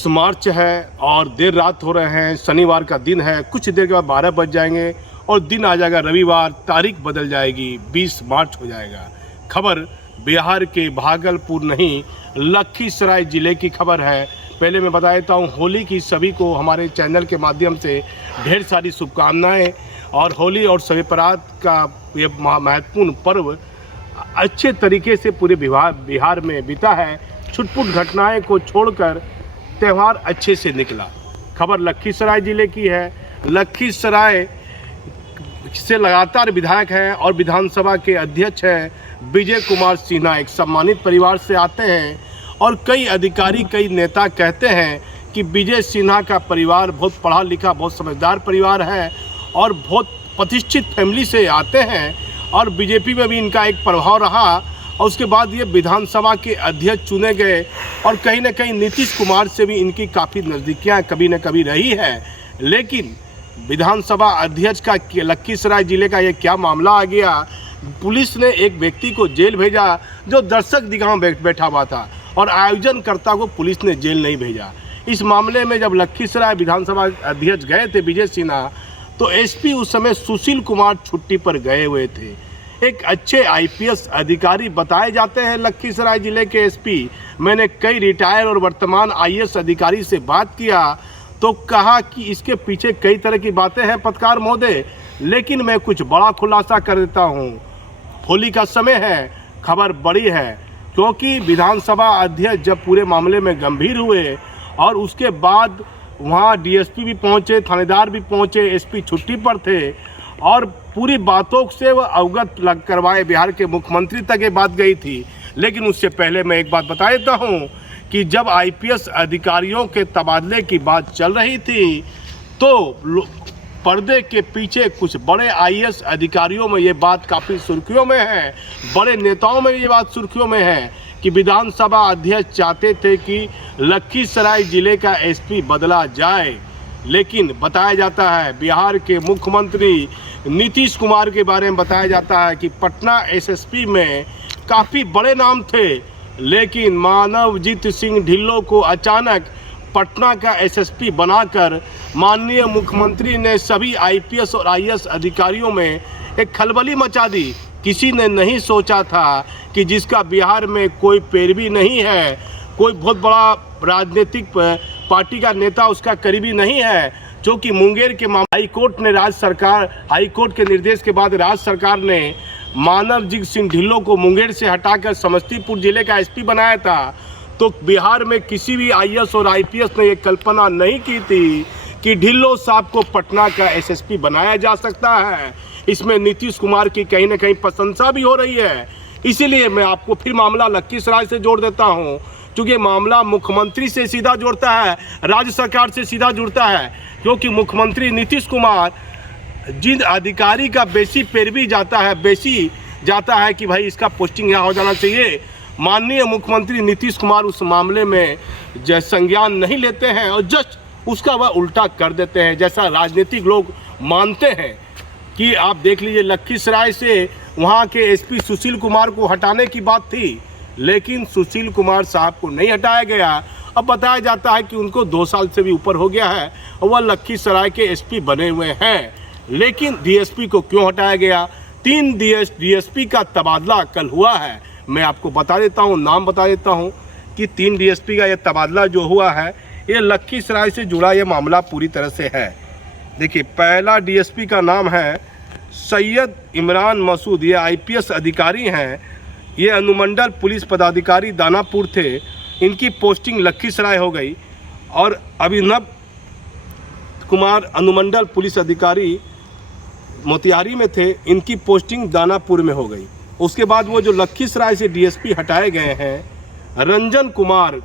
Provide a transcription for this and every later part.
20 मार्च है और देर रात हो रहे हैं, शनिवार का दिन है। कुछ देर के बाद 12 बज जाएंगे और दिन आ जाएगा रविवार, तारीख बदल जाएगी, 20 मार्च हो जाएगा। खबर बिहार के भागलपुर नहीं, लखीसराय ज़िले की खबर है। पहले मैं बता देता हूँ, होली की सभी को हमारे चैनल के माध्यम से ढेर सारी शुभकामनाएँ। और होली और शब बारात का ये महत्वपूर्ण पर्व अच्छे तरीके से पूरे बिहार में बीता है। छुटपुट घटनाएं को छोड़कर त्यौहार अच्छे से निकला। खबर लखीसराय ज़िले की है। लखीसराय से लगातार विधायक हैं और विधानसभा के अध्यक्ष हैं विजय कुमार सिन्हा। एक सम्मानित परिवार से आते हैं और कई अधिकारी, कई नेता कहते हैं कि विजय सिन्हा का परिवार बहुत पढ़ा लिखा, बहुत समझदार परिवार है और बहुत प्रतिष्ठित फैमिली से आते हैं और बीजेपी में भी इनका एक प्रभाव रहा और उसके बाद ये विधानसभा के अध्यक्ष चुने गए और कहीं ना कहीं नीतीश कुमार से भी इनकी काफ़ी नज़दीकियाँ कभी न कभी रही है। लेकिन विधानसभा अध्यक्ष का लखीसराय ज़िले का ये क्या मामला आ गया, पुलिस ने एक व्यक्ति को जेल भेजा जो दर्शक दीर्घा में बैठा हुआ था और आयोजनकर्ता को पुलिस ने जेल नहीं भेजा। इस मामले में जब लखीसराय विधानसभा अध्यक्ष गए थे विजय सिन्हा, तो एसपी उस समय सुशील कुमार छुट्टी पर गए हुए थे। एक अच्छे आईपीएस अधिकारी बताए जाते हैं लखीसराय ज़िले के एसपी। मैंने कई रिटायर और वर्तमान आईएएस अधिकारी से बात किया तो कहा कि इसके पीछे कई तरह की बातें हैं पत्रकार महोदय, लेकिन मैं कुछ बड़ा खुलासा कर देता हूँ। होली का समय है, खबर बड़ी है, क्योंकि विधानसभा अध्यक्ष जब पूरे मामले में गंभीर हुए और उसके बाद वहाँ डीएसपी भी पहुँचे, थानेदार भी पहुँचे, एसपी छुट्टी पर थे और पूरी बातों से वो अवगत करवाए। बिहार के मुख्यमंत्री तक ये बात गई थी। लेकिन उससे पहले मैं एक बात बता देता हूँ कि जब आईपीएस अधिकारियों के तबादले की बात चल रही थी तो पर्दे के पीछे कुछ बड़े आईएएस अधिकारियों में ये बात काफ़ी सुर्खियों में है, बड़े नेताओं में ये बात सुर्खियों में है कि विधानसभा अध्यक्ष चाहते थे कि लखीसराय ज़िले का एसपी बदला जाए। लेकिन बताया जाता है बिहार के मुख्यमंत्री नीतीश कुमार के बारे में बताया जाता है कि पटना एसएसपी में काफ़ी बड़े नाम थे, लेकिन मानवजीत सिंह ढिल्लों को अचानक पटना का एसएसपी बनाकर माननीय मुख्यमंत्री ने सभी आईपीएस और आईएएस अधिकारियों में एक खलबली मचा दी। किसी ने नहीं सोचा था कि जिसका बिहार में कोई पैरवी नहीं है, कोई बहुत बड़ा राजनीतिक पार्टी का नेता उसका करीबी नहीं है, जो कि मुंगेर के हाईकोर्ट ने हाईकोर्ट के निर्देश के बाद राज्य सरकार ने मानवजीत सिंह ढिल्लों को मुंगेर से हटाकर समस्तीपुर जिले का एसपी बनाया था। तो बिहार में किसी भी आईएएस और आईपीएस ने ये कल्पना नहीं की थी कि ढिल्लों साहब को पटना का एसएसपी बनाया जा सकता है। इसमें नीतीश कुमार की कहीं ना कहीं प्रशंसा भी हो रही है। इसीलिए मैं आपको फिर मामला लखीसराय से जोड़ देता हूं, क्योंकि मामला मुख्यमंत्री से सीधा जुड़ता है, राज्य सरकार से सीधा जुड़ता है, क्योंकि मुख्यमंत्री नीतीश कुमार जिन अधिकारी का बेसी पैरवी जाता है कि भाई इसका पोस्टिंग यहाँ हो जाना चाहिए, माननीय मुख्यमंत्री नीतीश कुमार उस मामले में संज्ञान नहीं लेते हैं और जस्ट उसका वह उल्टा कर देते हैं, जैसा राजनीतिक लोग मानते हैं। कि आप देख लीजिए, लखीसराय से वहाँ के एसपी सुशील कुमार को हटाने की बात थी, लेकिन सुशील कुमार साहब को नहीं हटाया गया। अब बताया जाता है कि उनको 2 साल से भी ऊपर हो गया है और वह लखीसराय के एसपी बने हुए हैं। लेकिन डीएसपी को क्यों हटाया गया? 3 डीएसपी का तबादला कल हुआ है। मैं आपको बता देता हूँ, नाम बता देता हूँ कि 3 डीएसपी का यह तबादला जो हुआ है, ये लखीसराय से जुड़ा यह मामला पूरी तरह से है। देखिए, पहला डीएसपी का नाम है सैयद इमरान मसूद। ये आईपीएस अधिकारी हैं, ये अनुमंडल पुलिस पदाधिकारी दानापुर थे। इनकी पोस्टिंग लखीसराय हो गई और अभिनव कुमार अनुमंडल पुलिस अधिकारी मोतिहारी में थे, इनकी पोस्टिंग दानापुर में हो गई। उसके बाद वो जो लखीसराय से डीएसपी हटाए गए हैं, रंजन कुमार,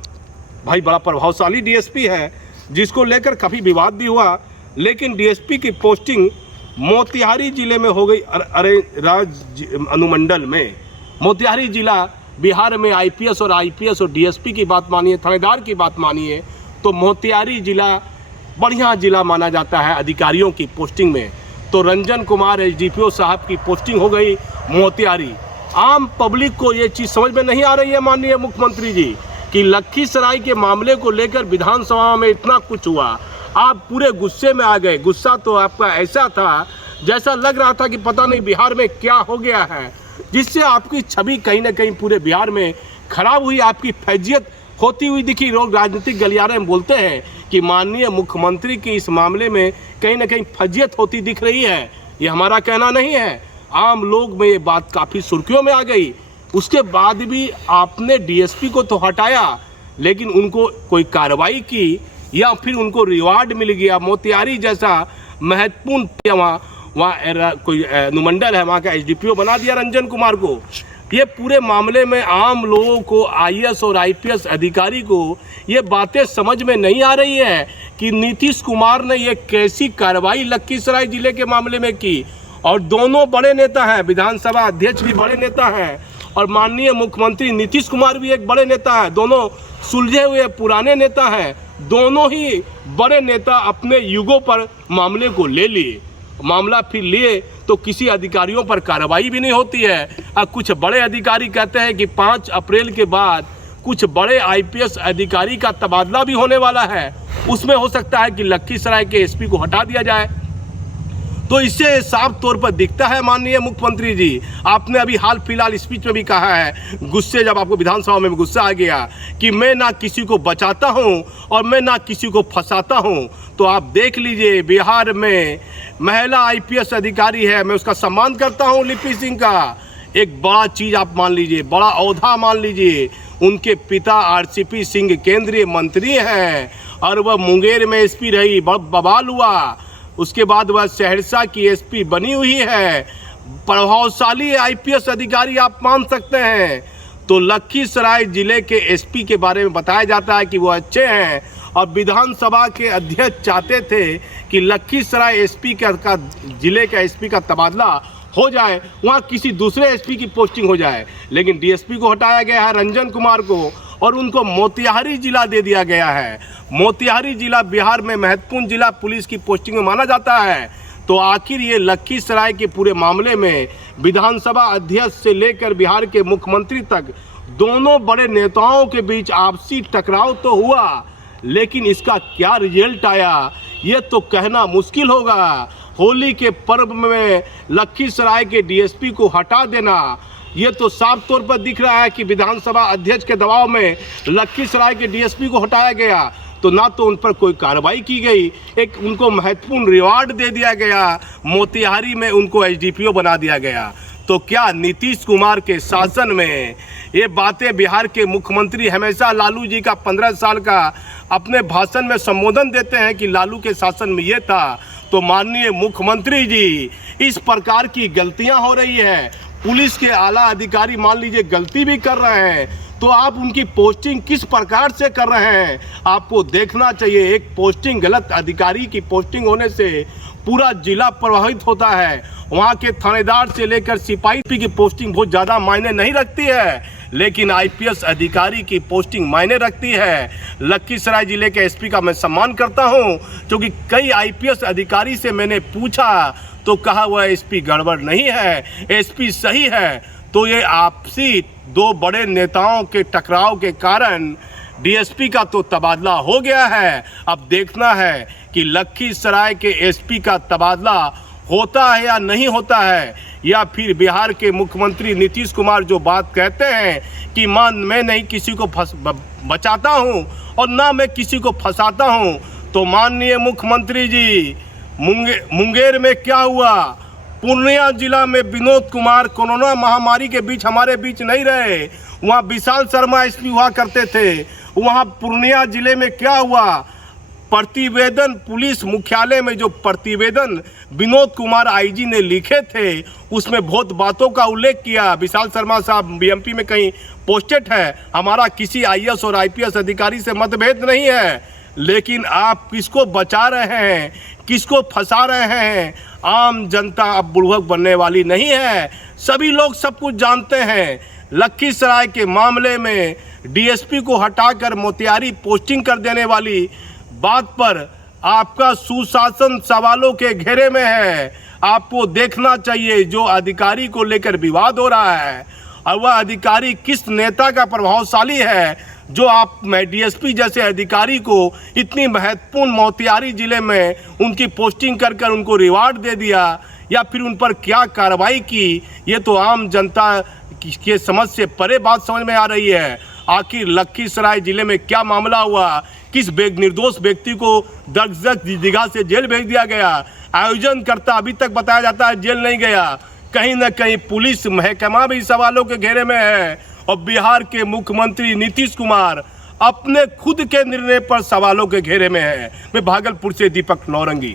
भाई बड़ा प्रभावशाली डीएसपी है, जिसको लेकर काफ़ी विवाद भी हुआ, लेकिन डीएसपी की पोस्टिंग मोतिहारी ज़िले में हो गई। अनुमंडल में मोतिहारी ज़िला बिहार में आईपीएस और डीएसपी की बात मानिए, थानेदार की बात मानिए, तो मोतिहारी ज़िला बढ़िया ज़िला माना जाता है अधिकारियों की पोस्टिंग में। तो रंजन कुमार एसडीपीओ साहब की पोस्टिंग हो गई मोतिहारी। आम पब्लिक को ये चीज़ समझ में नहीं आ रही है माननीय मुख्यमंत्री जी कि लखीसराय के मामले को लेकर विधानसभा में इतना कुछ हुआ, आप पूरे गुस्से में आ गए। गुस्सा तो आपका ऐसा था जैसा लग रहा था कि पता नहीं बिहार में क्या हो गया है, जिससे आपकी छवि कहीं ना कहीं पूरे बिहार में खराब हुई, आपकी फैजियत होती हुई दिखी। लोग राजनीतिक गलियारे में बोलते हैं कि माननीय मुख्यमंत्री की इस मामले में कहीं ना कहीं फैजियत होती दिख रही है। ये हमारा कहना नहीं है, आम लोग में ये बात काफ़ी सुर्खियों में आ गई। उसके बाद भी आपने डीएसपी को तो हटाया, लेकिन उनको कोई कार्रवाई की या फिर उनको रिवार्ड मिल गया। मोतिहारी जैसा महत्वपूर्ण वहाँ कोई अनुमंडल है, वहाँ का एसडीपीओ बना दिया रंजन कुमार को। ये पूरे मामले में आम लोगों को, आईएएस और आईपीएस अधिकारी को ये बातें समझ में नहीं आ रही है कि नीतीश कुमार ने ये कैसी कार्रवाई लखीसराय जिले के मामले में की। और दोनों बड़े नेता हैं, विधानसभा अध्यक्ष भी बड़े नेता हैं और माननीय मुख्यमंत्री नीतीश कुमार भी एक बड़े नेता हैं। दोनों सुलझे हुए पुराने नेता हैं। दोनों ही बड़े नेता अपने युगों पर मामले को ले लिए। मामला फिर लिए तो किसी अधिकारियों पर कार्रवाई भी नहीं होती है। कुछ बड़े अधिकारी कहते हैं कि 5 अप्रैल के बाद कुछ बड़े आईपीएस अधिकारी का तबादला भी होने वाला है। उसमें हो सकता है कि लखीसराय के एसपी को हटा दिया जाए। तो इससे साफ तौर पर दिखता है माननीय मुख्यमंत्री जी, आपने अभी हाल फिलहाल स्पीच में भी कहा है, गुस्से जब आपको विधानसभा में गुस्सा आ गया कि मैं ना किसी को बचाता हूं और मैं ना किसी को फंसाता हूं। तो आप देख लीजिए, बिहार में महिला आईपीएस अधिकारी है, मैं उसका सम्मान करता हूं, लिपि सिंह का। एक बड़ा चीज़ आप मान लीजिए, बड़ा ओहदा मान लीजिए, उनके पिता आरसीपी सिंह केंद्रीय मंत्री हैं और वह मुंगेर में एसपी रही, बवाल हुआ। उसके बाद वह सहरसा की एसपी बनी हुई है। प्रभावशाली आईपीएस अधिकारी आप मान सकते हैं। तो लखीसराय जिले के एसपी के बारे में बताया जाता है कि वो अच्छे हैं और विधानसभा के अध्यक्ष चाहते थे कि लखीसराय एसपी का जिले का एसपी का तबादला हो जाए, वहाँ किसी दूसरे एसपी की पोस्टिंग हो जाए। लेकिन डीएसपी को हटाया गया है, रंजन कुमार को, और उनको मोतिहारी जिला दे दिया गया है। मोतिहारी जिला बिहार में महत्वपूर्ण जिला पुलिस की पोस्टिंग में माना जाता है। तो आखिर ये लखीसराय के पूरे मामले में विधानसभा अध्यक्ष से लेकर बिहार के मुख्यमंत्री तक दोनों बड़े नेताओं के बीच आपसी टकराव तो हुआ, लेकिन इसका क्या रिजल्ट आया ये तो कहना मुश्किल होगा। होली के पर्व में लखीसराय के डीएसपी को हटा देना, ये तो साफ तौर पर दिख रहा है कि विधानसभा अध्यक्ष के दबाव में लखीसराय के डीएसपी को हटाया गया। तो ना तो उन पर कोई कार्रवाई की गई, एक उनको महत्वपूर्ण रिवार्ड दे दिया गया, मोतिहारी में उनको एसडीपीओ बना दिया गया। तो क्या नीतीश कुमार के शासन में ये बातें बिहार के मुख्यमंत्री हमेशा लालू जी का 15 साल का अपने भाषण में संबोधन देते हैं कि लालू के शासन में ये था। तो माननीय मुख्यमंत्री जी, इस प्रकार की गलतियां हो रही है, पुलिस के आला अधिकारी मान लीजिए गलती भी कर रहे हैं, तो आप उनकी पोस्टिंग किस प्रकार से कर रहे हैं आपको देखना चाहिए। एक पोस्टिंग, गलत अधिकारी की पोस्टिंग होने से पूरा जिला प्रभावित होता है। वहाँ के थानेदार से लेकर सिपाही की पोस्टिंग बहुत ज़्यादा मायने नहीं रखती है, लेकिन आईपीएस अधिकारी की पोस्टिंग मायने रखती है। लखीसराय जिले के एसपी का मैं सम्मान करता हूँ, क्योंकि कई आईपीएस अधिकारी से मैंने पूछा तो कहा वह एसपी गड़बड़ नहीं है, एसपी सही है। तो ये आपसी दो बड़े नेताओं के टकराव के कारण डीएसपी का तो तबादला हो गया है। अब देखना है कि लखीसराय के एसपी का तबादला होता है या नहीं होता है, या फिर बिहार के मुख्यमंत्री नीतीश कुमार जो बात कहते हैं कि मैं नहीं किसी को बचाता हूं और ना मैं किसी को फंसाता हूं। तो माननीय मुख्यमंत्री जी, मुंगेर में क्या हुआ, पूर्णिया जिला में विनोद कुमार कोरोना महामारी के बीच हमारे बीच नहीं रहे, वहाँ विशाल शर्मा एसपी हुआ करते थे। वहाँ पूर्णिया जिले में क्या हुआ, प्रतिवेदन पुलिस मुख्यालय में जो प्रतिवेदन विनोद कुमार आईजी ने लिखे थे उसमें बहुत बातों का उल्लेख किया। विशाल शर्मा साहब बीएमपी में कहीं पोस्टेड है, हमारा किसी आईएएस और आईपीएस अधिकारी से मतभेद नहीं है, लेकिन आप किसको बचा रहे हैं, किसको फंसा रहे हैं। आम जनता अब बुड़बक बनने वाली नहीं है, सभी लोग सब कुछ जानते हैं। लखीसराय के मामले में डीएसपी को हटाकर मोतिहारी पोस्टिंग कर देने वाली बात पर आपका सुशासन सवालों के घेरे में है। आपको देखना चाहिए जो अधिकारी को लेकर विवाद हो रहा है और वह अधिकारी किस नेता का प्रभावशाली है। जो आप डीएसपी जैसे अधिकारी को इतनी महत्वपूर्ण मोतिहारी जिले में उनकी पोस्टिंग कर कर उनको रिवार्ड दे दिया, या फिर उन पर क्या कार्रवाई की, ये तो आम जनता के समझ से परे बात समझ में आ रही है। आखिर लखीसराय जिले में क्या मामला हुआ, किस निर्दोष व्यक्ति को 10 जगह से जेल भेज दिया गया, आयोजन करता अभी तक बताया जाता है जेल नहीं गया। कहीं ना कहीं पुलिस महकमा भी सवालों के घेरे में है और बिहार के मुख्यमंत्री नीतीश कुमार अपने खुद के निर्णय पर सवालों के घेरे में है। मैं भागलपुर से दीपक नौरंगी।